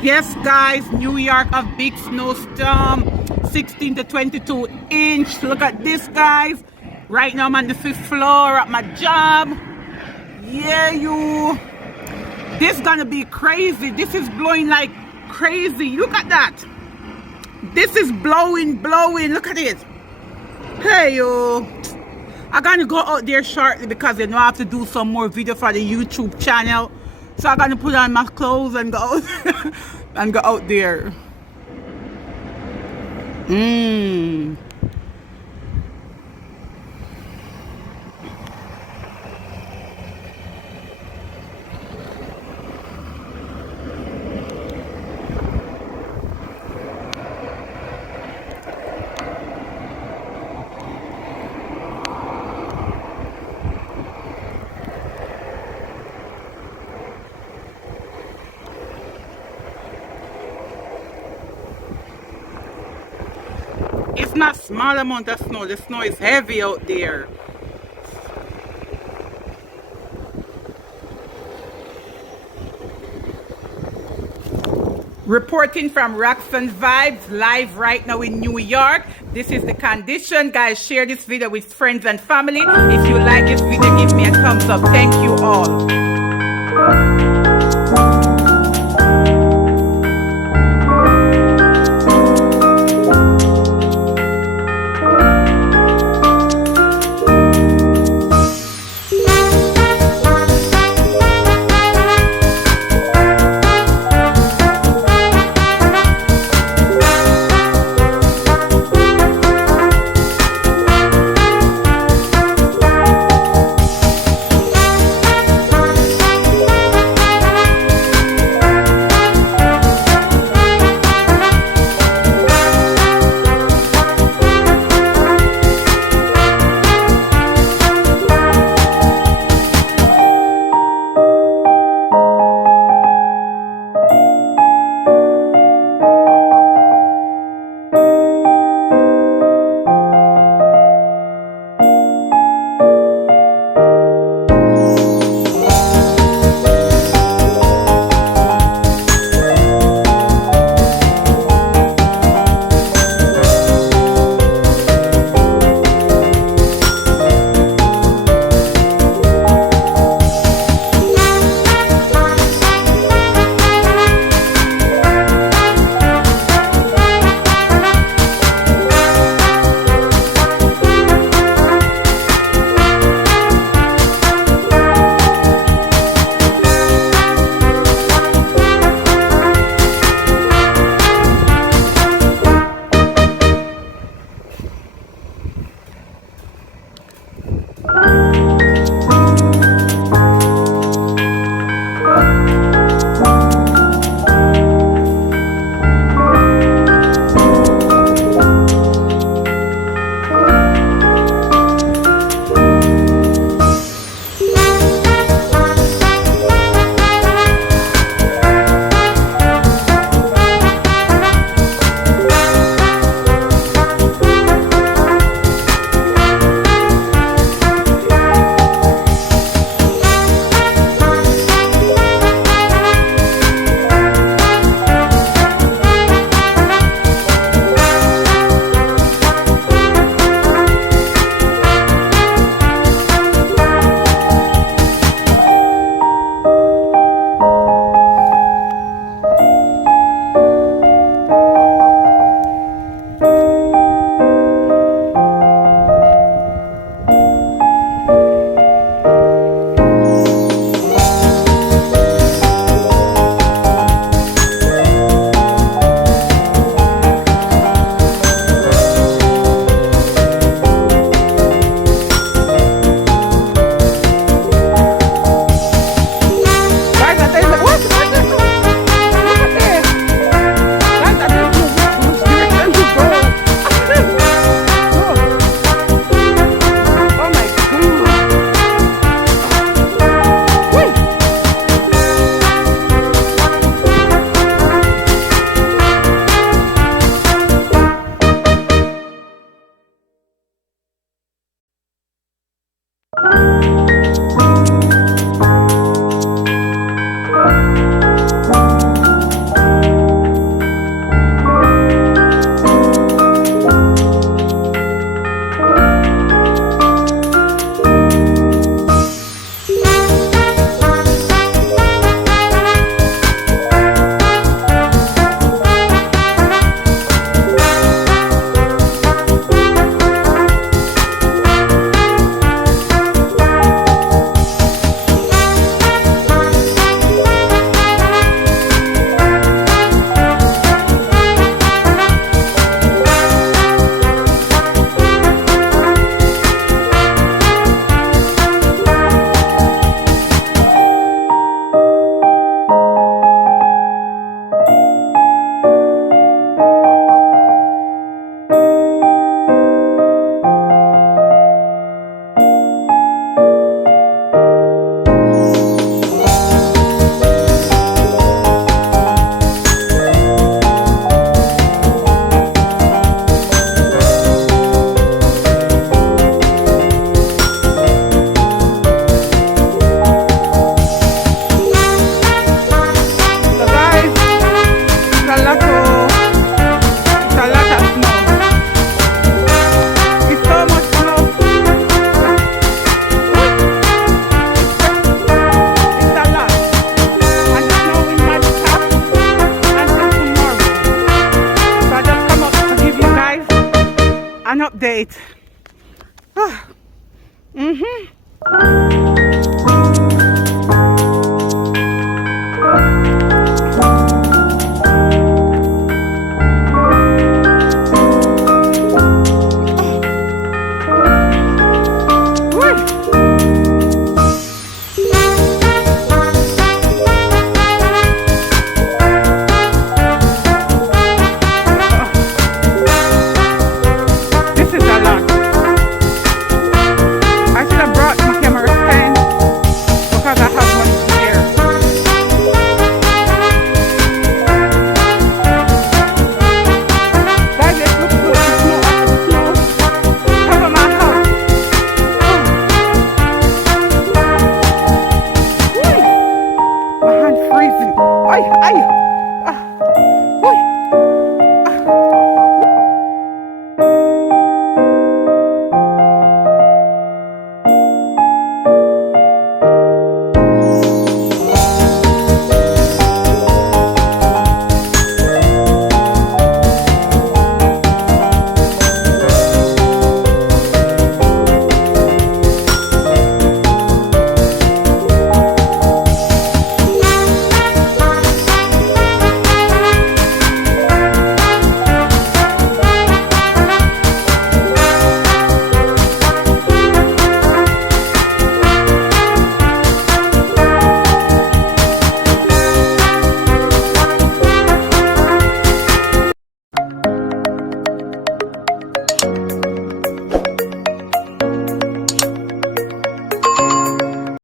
Yes, guys, New York, a big snowstorm, 16 to 22 inch. Look at this, guys. Right now I'm on the 5th floor at my job. Yeah, you. This gonna be crazy. This is blowing like crazy. Look at that. This is blowing. Look at it. Hey, yo. I'm gonna go out there shortly because I have to do some more video for the YouTube channel. So I'm gonna put on my clothes and go out and go out there. It's not small amount of snow. The snow is heavy out there. Reporting from Rocks and Vibes live right now in New York. This is the condition. Guys, share this video with friends and family. If you like this video, give me a thumbs up. Thank you all. update. This is a lot. I should have brought my camera stand because I have one here. Guys, let's look good. The snow after the snow cover my house. My hand freezing. Ay, ay. Whoo.